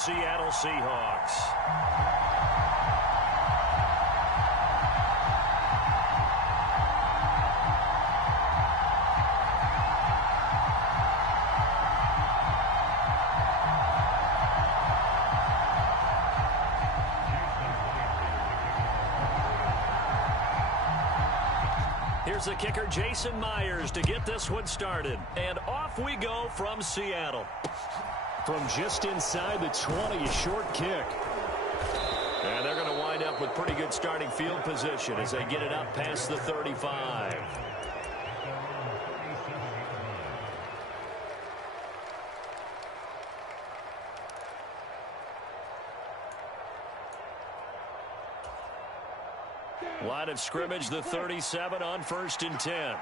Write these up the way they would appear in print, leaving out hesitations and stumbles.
Seattle Seahawks. Here's the kicker, Jason Myers, to get this one started. And off we go from Seattle. From just inside the 20, a short kick. And they're going to wind up with pretty good starting field position as they get it up past the 35. Line of scrimmage, the 37 on 1st and 10.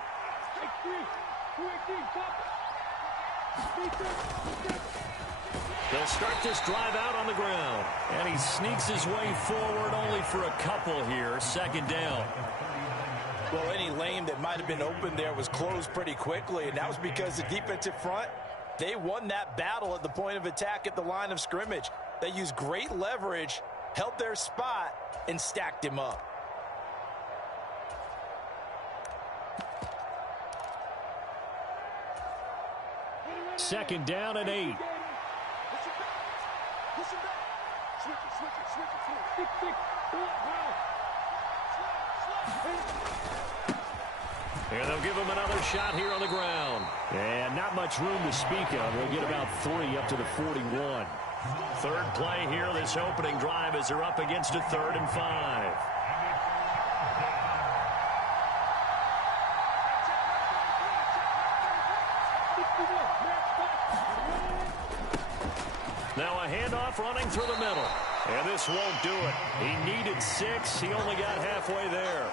They'll start this drive out on the ground. And he sneaks his way forward only for a couple here. 2nd down. Well, any lane that might have been open there was closed pretty quickly, and that was because the defensive front, they won that battle at the point of attack at the line of scrimmage. They used great leverage, held their spot, and stacked him up. Second down and 8. And they'll give him another shot here on the ground. And not much room to speak of. They'll get about 3 up to the 41. Third play here, this opening drive, as they're up against a 3rd and 5. Now a handoff running through the middle. And this won't do it. He needed 6. He only got halfway there.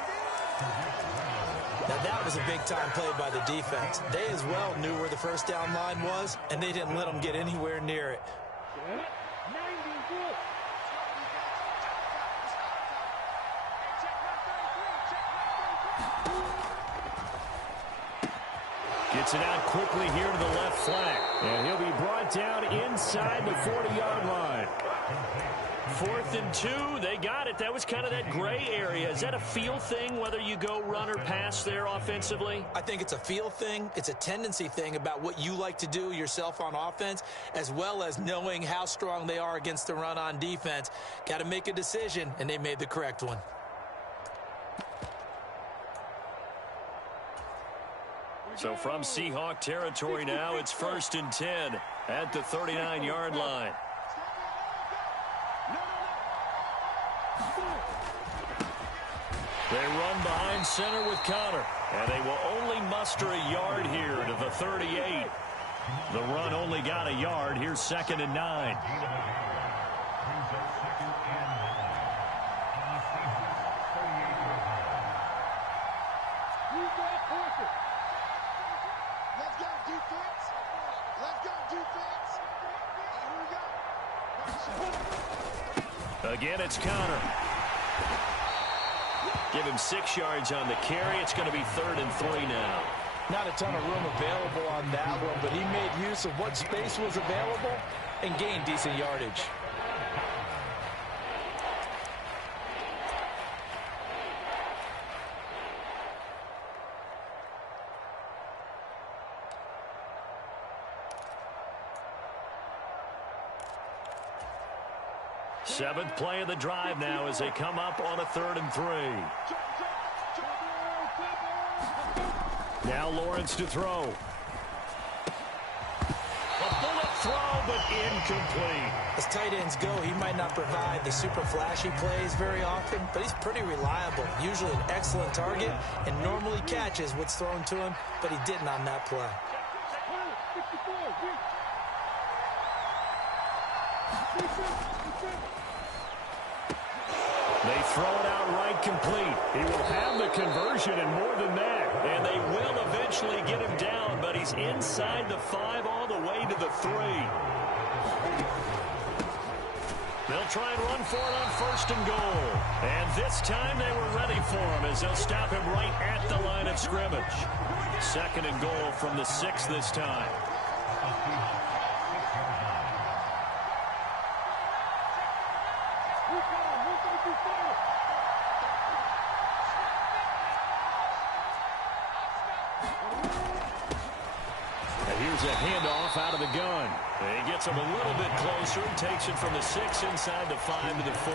Now that was a big-time play by the defense. They as well knew where the first down line was, and they didn't let them get anywhere near it. Gets it out quickly here to the left flank. And he'll be brought down inside the 40-yard line. 4th and 2. They got it. That was kind of that gray area. Is that a feel thing, whether you go run or pass there offensively? I think it's a feel thing. It's a tendency thing about what you like to do yourself on offense, as well as knowing how strong they are against the run on defense. Got to make a decision, and they made the correct one. So from Seahawk territory now, it's 1st and 10 at the 39-yard line. They run behind center with Connor, and they will only muster a yard here to the 38. The run only got a yard. Here's 2nd and 9. Again, it's Connor. Give him 6 yards on the carry. It's going to be 3rd and 3 now. Not a ton of room available on that one, but he made use of what space was available and gained decent yardage. Seventh play of the drive now as they come up on a 3rd and 3. Now Lawrence to throw. A bullet throw, but incomplete. As tight ends go, he might not provide the super flashy plays very often, but he's pretty reliable. Usually an excellent target and normally catches what's thrown to him, but he didn't on that play. They throw it out right complete. He will have the conversion and more than that. And they will eventually get him down, but he's inside the 5 all the way to the 3. They'll try and run for it on 1st and goal. And this time they were ready for him as they'll stop him right at the line of scrimmage. 2nd and goal from the 6 this time. And here's a handoff out of the gun. He gets him a little bit closer and takes it from the 6 inside the 5 to the 4.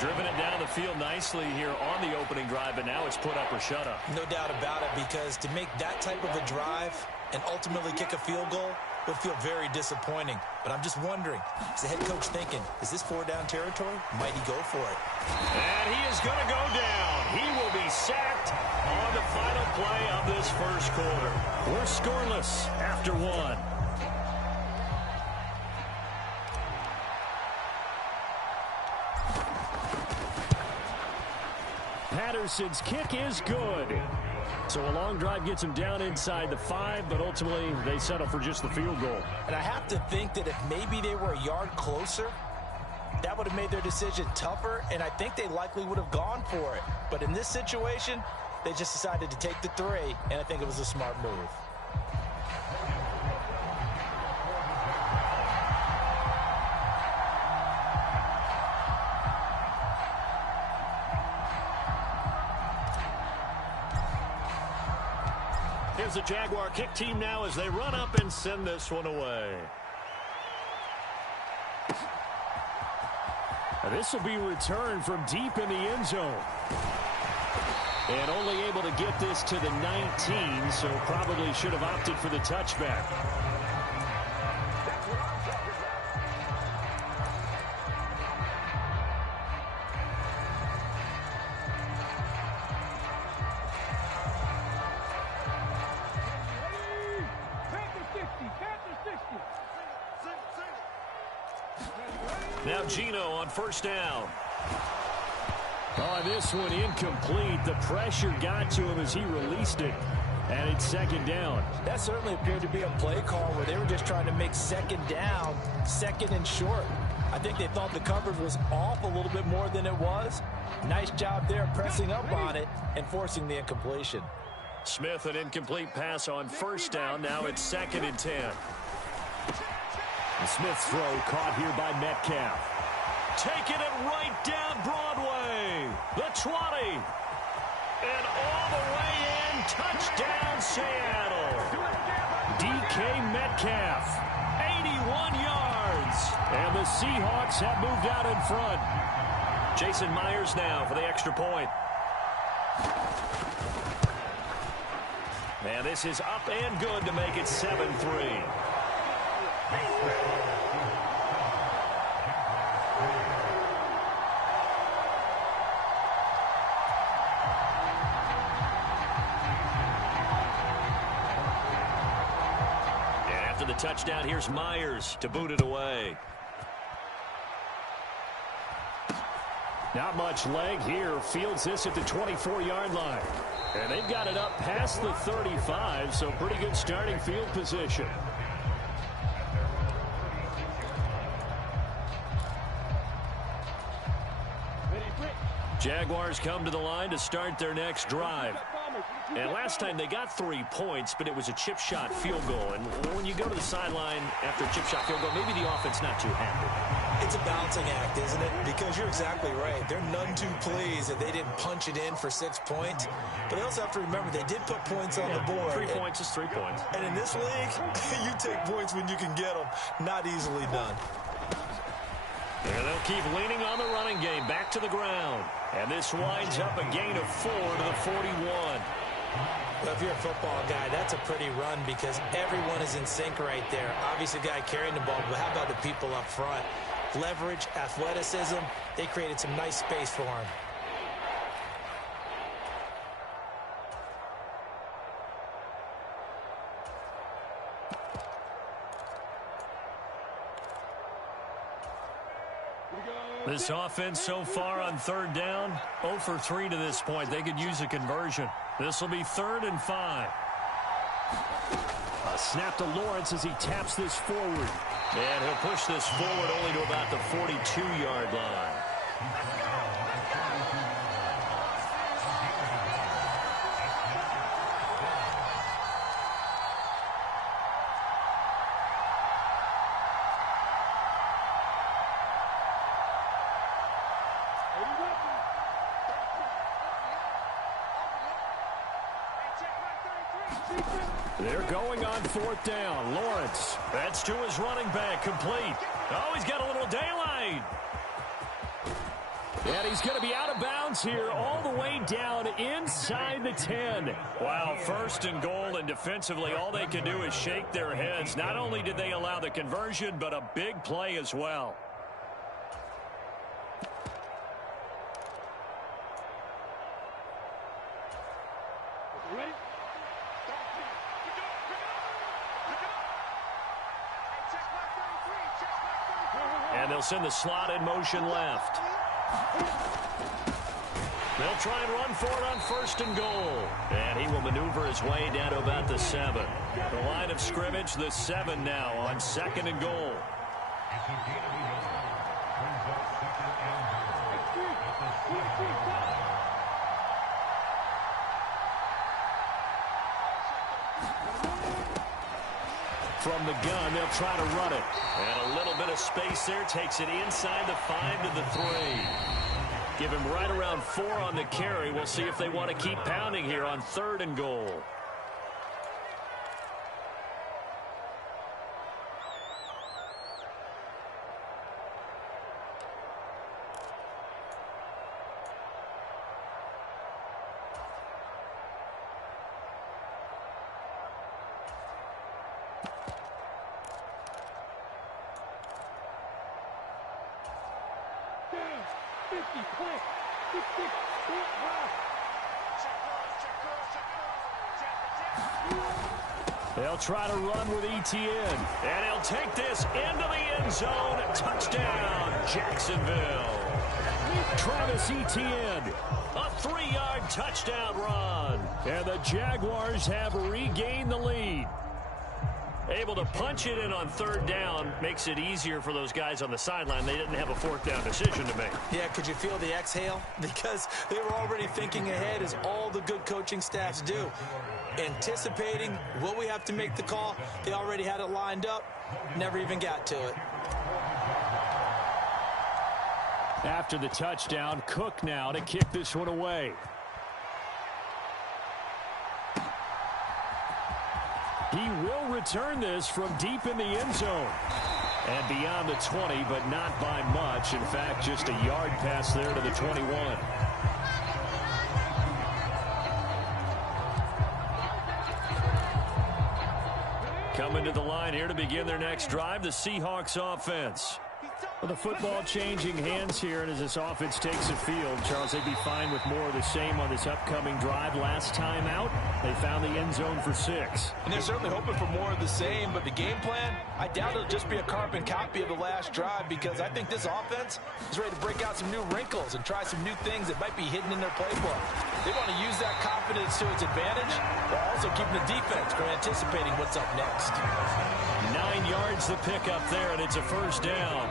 Driven it down the field nicely here on the opening drive, but now it's put up or shut up. No doubt about it, because to make that type of a drive and ultimately kick a field goal would feel very disappointing. But I'm just wondering, is the head coach thinking, is this 4-down territory? Might he go for it? And he is going to go down. He will be sacked on the final play of this first quarter. We're scoreless after 1. Patterson's kick is good. So a long drive gets him down inside the 5, but ultimately they settle for just the field goal. And I have to think that if maybe they were a yard closer, that would have made their decision tougher, and I think they likely would have gone for it. But in this situation, they just decided to take the 3, and I think it was a smart move. Here's the Jaguar kick team now as they run up and send this one away. This will be returned from deep in the end zone. And only able to get this to the 19, so probably should have opted for the touchback. Now Gino on first down. Oh, this one incomplete. The pressure got to him as he released it. And it's second down. That certainly appeared to be a play call where they were just trying to make second down, second and short. I think they thought the coverage was off a little bit more than it was. Nice job there pressing up on it and forcing the incompletion. Smith, an incomplete pass on first down. Now it's 2nd and 10. The Smith's throw caught here by Metcalf. Taking it right down Broadway. The 20. And all the way in. Touchdown, Seattle. DK Metcalf. 81 yards. And the Seahawks have moved out in front. Jason Myers now for the extra point. And this is up and good to make it 7-3. After the touchdown, here's Myers to boot it away. Not much leg here. Fields this at the 24-yard line. And they've got it up past the 35, so pretty good starting field position. Jaguars come to the line to start their next drive. And last time they got 3 points, but it was a chip shot field goal. And when you go to the sideline after a chip shot field goal, maybe the offense not too happy. It's a balancing act, isn't it? Because you're exactly right. They're none too pleased that they didn't punch it in for 6 points. But they also have to remember they did put points on the board. 3 points is 3 points. And in this league, you take points when you can get them. Not easily done. And they'll keep leaning on the running game. Back to the ground. And this winds up a gain of 4 to the 41. Well, if you're a football guy, that's a pretty run because everyone is in sync right there. Obviously, the guy carrying the ball, but how about the people up front? Leverage, athleticism, they created some nice space for him. This offense so far on 3rd down, 0 for 3 to this point. They could use a conversion. This will be 3rd and 5. A snap to Lawrence as he taps this forward. And he'll push this forward only to about the 42-yard line. They're going on fourth down. Lawrence. That's to his running back. Complete. Oh, he's got a little daylight. And he's going to be out of bounds here all the way down inside the 10. Wow, first and goal, and defensively all they can do is shake their heads. Not only did they allow the conversion, but a big play as well. And they'll send the slot in motion left. They'll try and run for it on first and goal. And he will maneuver his way down to about the 7. The line of scrimmage, the 7 now on second and goal. From the gun, they'll try to run it. And a little bit of space there takes it inside the 5 to the 3. Give him right around 4 on the carry. We'll see if they want to keep pounding here on third and goal. They'll try to run with Etienne. And he'll take this into the end zone. Touchdown, Jacksonville. Travis Etienne. A 3-yard touchdown run. And the Jaguars have regained the lead. Able to punch it in on third down makes it easier for those guys on the sideline. They didn't have a fourth down decision to make. Yeah, could you feel the exhale? Because they were already thinking ahead, as all the good coaching staffs do. Anticipating, will we have to make the call? They already had it lined up, never even got to it. After the touchdown, Cook now to kick this one away. He will return this from deep in the end zone. And beyond the 20, but not by much. In fact, just a yard pass there to the 21. Coming to the line here to begin their next drive, the Seahawks offense. Well, the football changing hands here, and as this offense takes the field, Charles, they'd be fine with more of the same on this upcoming drive. Last time out, they found the end zone for 6. And they're certainly hoping for more of the same, but the game plan, I doubt it'll just be a carbon copy of the last drive, because I think this offense is ready to break out some new wrinkles and try some new things that might be hidden in their playbook. They want to use that confidence to its advantage, while also keeping the defense from anticipating what's up next. 9 yards the pickup there, and it's a first down.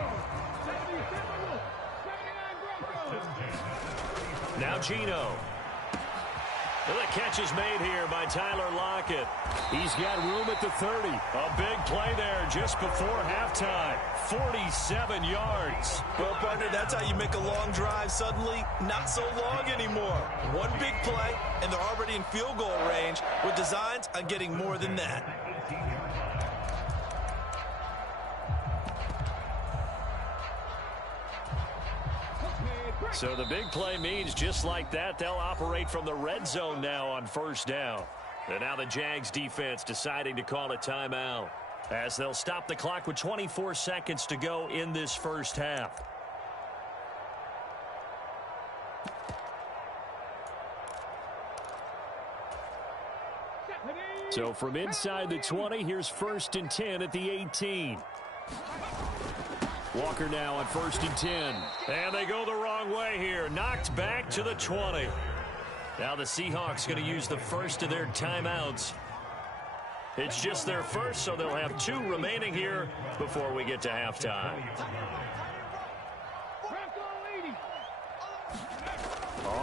Now Gino. The catch is made here by Tyler Lockett. He's got room at the 30. A big play there just before halftime. 47 yards. Well, partner, that's how you make a long drive suddenly not so long anymore. One big play, and they're already in field goal range with designs on getting more than that. So the big play means just like that, they'll operate from the red zone now on first down. And now the Jags defense deciding to call a timeout, as they'll stop the clock with 24 seconds to go in this first half. So from inside the 20, here's first and 10 at the 18. Walker now on first and 10. And they go the wrong way here. Knocked back to the 20. Now the Seahawks going to use the first of their timeouts. It's just their first, so they'll have 2 remaining here before we get to halftime.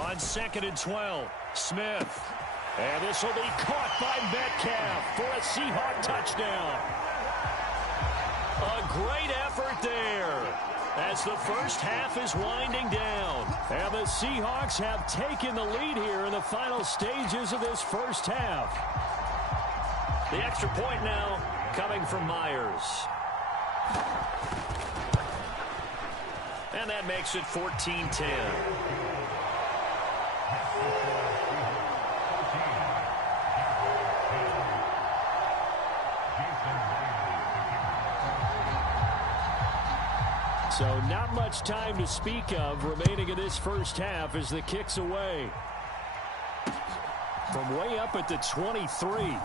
On second and 12, Smith. And this will be caught by Metcalf for a Seahawk touchdown. A great effort there as the first half is winding down. And the Seahawks have taken the lead here in the final stages of this first half. The extra point now coming from Myers. And that makes it 14-10. So not much time to speak of remaining in this first half as the kick's away. From way up at the 23.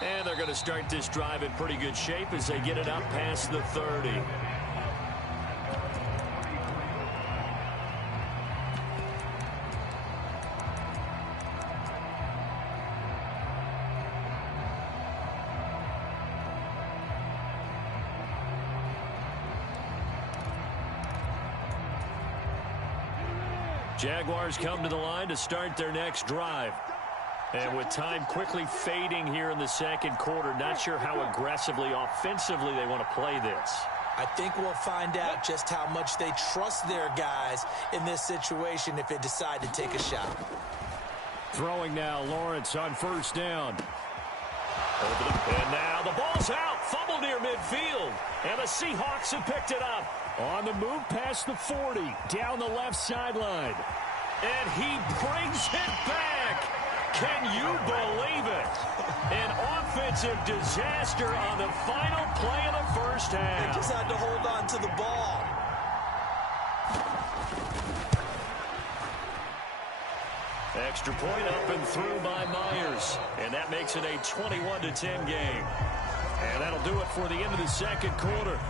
And they're going to start this drive in pretty good shape as they get it up past the 30. Jaguars come to the line to start their next drive. And with time quickly fading here in the second quarter, not sure how aggressively, offensively they want to play this. I think we'll find out just how much they trust their guys in this situation if they decide to take a shot. Throwing now, Lawrence on first down. And now the ball's out. Fumble near midfield. And the Seahawks have picked it up. On the move past the 40, down the left sideline. And he brings it back. Can you believe it? An offensive disaster on the final play of the first half. They just had to hold on to the ball. Extra point up and through by Myers. And that makes it a 21-10 game. And that'll do it for the end of the second quarter.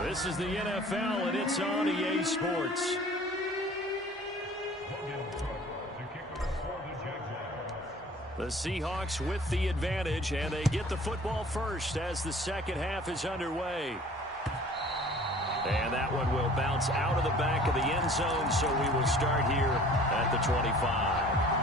This is the NFL, and it's on EA Sports. The Seahawks with the advantage, and they get the football first as the second half is underway. And that one will bounce out of the back of the end zone, so we will start here at the 25.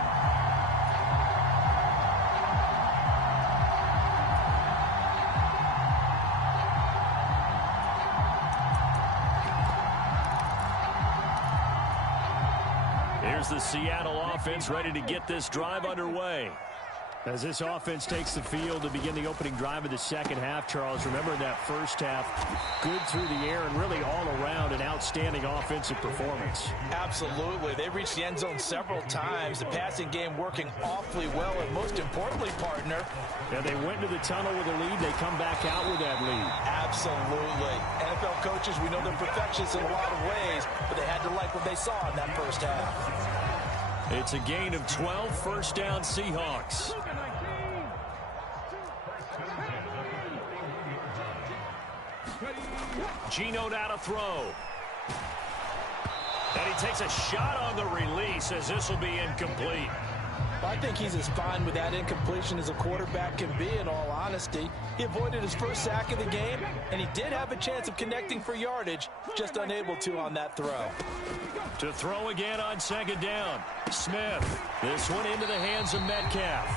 Here's the Seattle offense ready to get this drive underway. As this offense takes the field to begin the opening drive of the second half, Charles, remember in that first half, good through the air and really all around an outstanding offensive performance. Absolutely. They reached the end zone several times. The passing game working awfully well, and most importantly, partner. And they went into the tunnel with a lead. They come back out with that lead. Absolutely. NFL coaches, we know they're perfectionists in a lot of ways, but they had to like what they saw in that first half. It's a gain of 12, first down Seahawks. Geno now to throw. And he takes a shot on the release as this will be incomplete. I think he's as fine with that incompletion as a quarterback can be, in all honesty. He avoided his first sack of the game, and he did have a chance of connecting for yardage, just unable to on that throw. To throw again on second down. Smith. This one into the hands of Metcalf.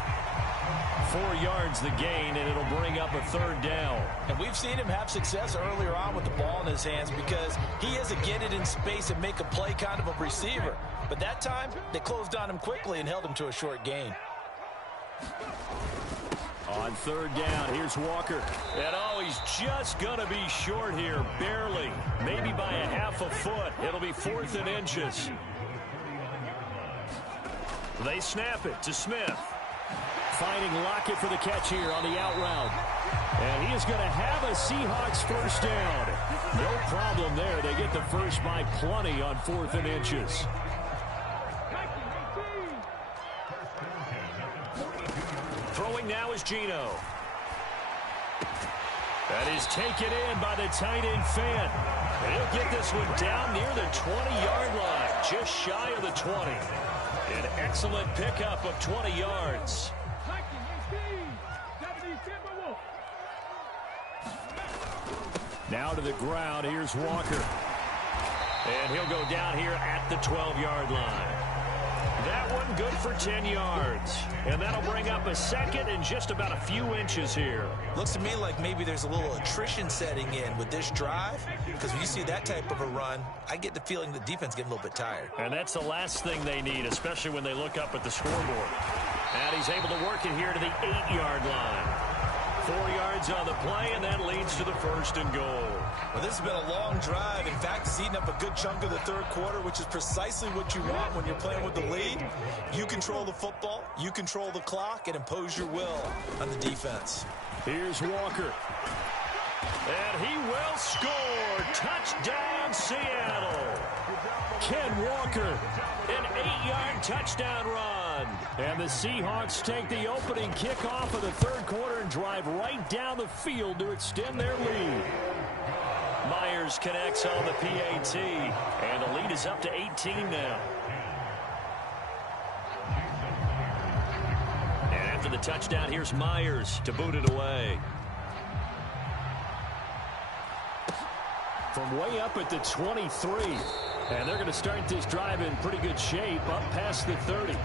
4 yards the gain, and it'll bring up a third down. And we've seen him have success earlier on with the ball in his hands because he is a get it in space and make a play kind of a receiver. But that time, they closed on him quickly and held him to a short gain. On third down, here's Walker. And oh, he's just going to be short here, barely. Maybe by a half a foot. It'll be 4th and inches. They snap it to Smith. Finding Lockett for the catch here on the out route. And he is going to have a Seahawks first down. No problem there. They get the first by plenty on 4th and inches. Throwing now is Geno. That is taken in by the tight end Fan. And he'll get this one down near the 20-yard line, just shy of the 20. An excellent pickup of 20 yards. Now to the ground, here's Walker. And he'll go down here at the 12-yard line. That one good for 10 yards. And that'll bring up a second and just about a few inches here. Looks to me like maybe there's a little attrition setting in with this drive, because when you see that type of a run, I get the feeling the defense getting a little bit tired. And that's the last thing they need, especially when they look up at the scoreboard. And he's able to work it here to the 8-yard line. 4 yards on the play, and that leads to the 1st and goal. Well, this has been a long drive. In fact, it's eaten up a good chunk of the third quarter, which is precisely what you want when you're playing with the lead. You control the football, you control the clock, and impose your will on the defense. Here's Walker. And he will score. Touchdown, Seattle. Ken Walker, an 8-yard touchdown run. And the Seahawks take the opening kickoff of the third quarter and drive right down the field to extend their lead. Myers connects on the PAT, and the lead is up to 18 now. And after the touchdown, here's Myers to boot it away. From way up at the 23. And they're going to start this drive in pretty good shape up past the 30.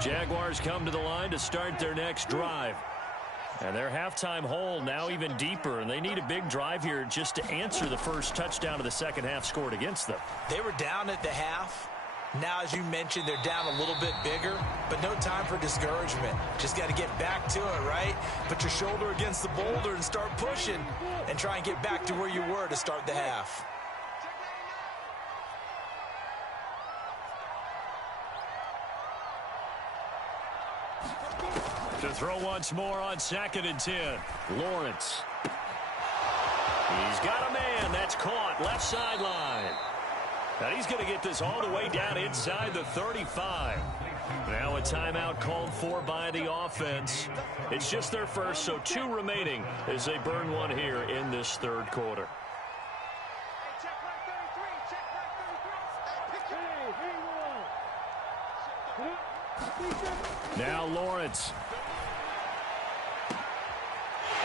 Jaguars come to the line to start their next drive. And their halftime hole now even deeper, and they need a big drive here just to answer the first touchdown of the second half scored against them. They were down at the half. Now, as you mentioned, they're down a little bit bigger, but no time for discouragement. Just got to get back to it, right? Put your shoulder against the boulder and start pushing and try and get back to where you were to start the half. To throw once more on 2nd and 10. Lawrence. He's got a man. That's caught left sideline. And he's going to get this all the way down inside the 35. Now a timeout called for by the offense. It's just their first, so 2 remaining as they burn one here in this third quarter. Now Lawrence.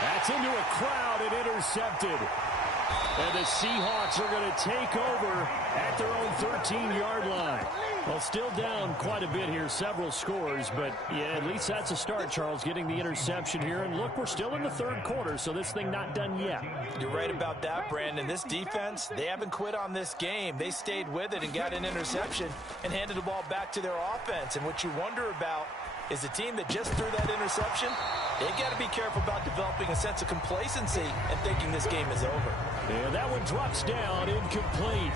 That's into a crowd and intercepted. And the Seahawks are going to take over at their own 13-yard line. Well, still down quite a bit here, several scores, but yeah, at least that's a start, Charles, getting the interception here. And look, we're still in the third quarter, so this thing not done yet. You're right about that, Brandon. This defense, they haven't quit on this game. They stayed with it and got an interception and handed the ball back to their offense. And what you wonder about is the team that just threw that interception, they got to be careful about developing a sense of complacency and thinking this game is over. Yeah, that one drops down, incomplete.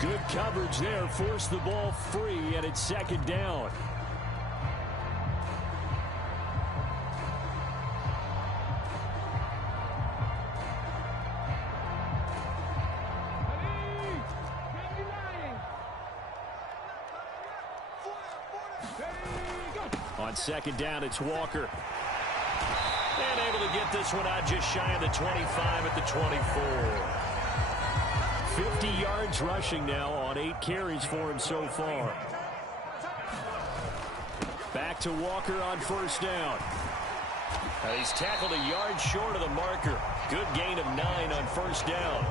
Good coverage there, forced the ball free, and it's 2nd down. On 2nd down, it's Walker. And able to get this one out just shy of the 25 at the 24. 50 yards rushing now on 8 carries for him so far. Back to Walker on 1st down. He's tackled a yard short of the marker. Good gain of 9 on 1st down.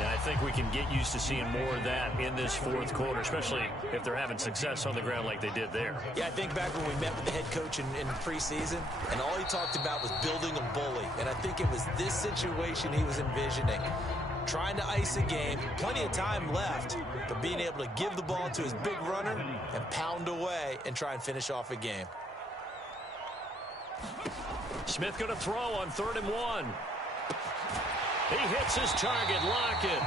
And I think we can get used to seeing more of that in this fourth quarter, especially if they're having success on the ground like they did there. Yeah, I think back when we met with the head coach in preseason, and all he talked about was building a bully. And I think it was this situation he was envisioning. Trying to ice a game, plenty of time left, but being able to give the ball to his big runner and pound away and try and finish off a game. Smith going to throw on 3rd and 1. He hits his target, Lockett.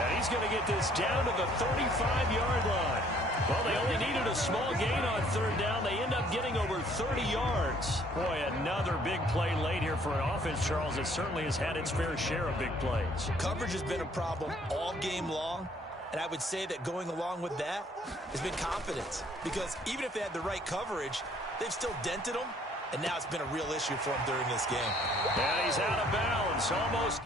And he's going to get this down to the 35-yard line. Well, they only needed a small gain on 3rd down. They end up getting over 30 yards. Boy, another big play late here for an offense, Charles, that certainly has had its fair share of big plays. Coverage has been a problem all game long. And I would say that going along with that has been confidence. Because even if they had the right coverage, they've still dented them. And now it's been a real issue for him during this game. And he's out of bounds. Almost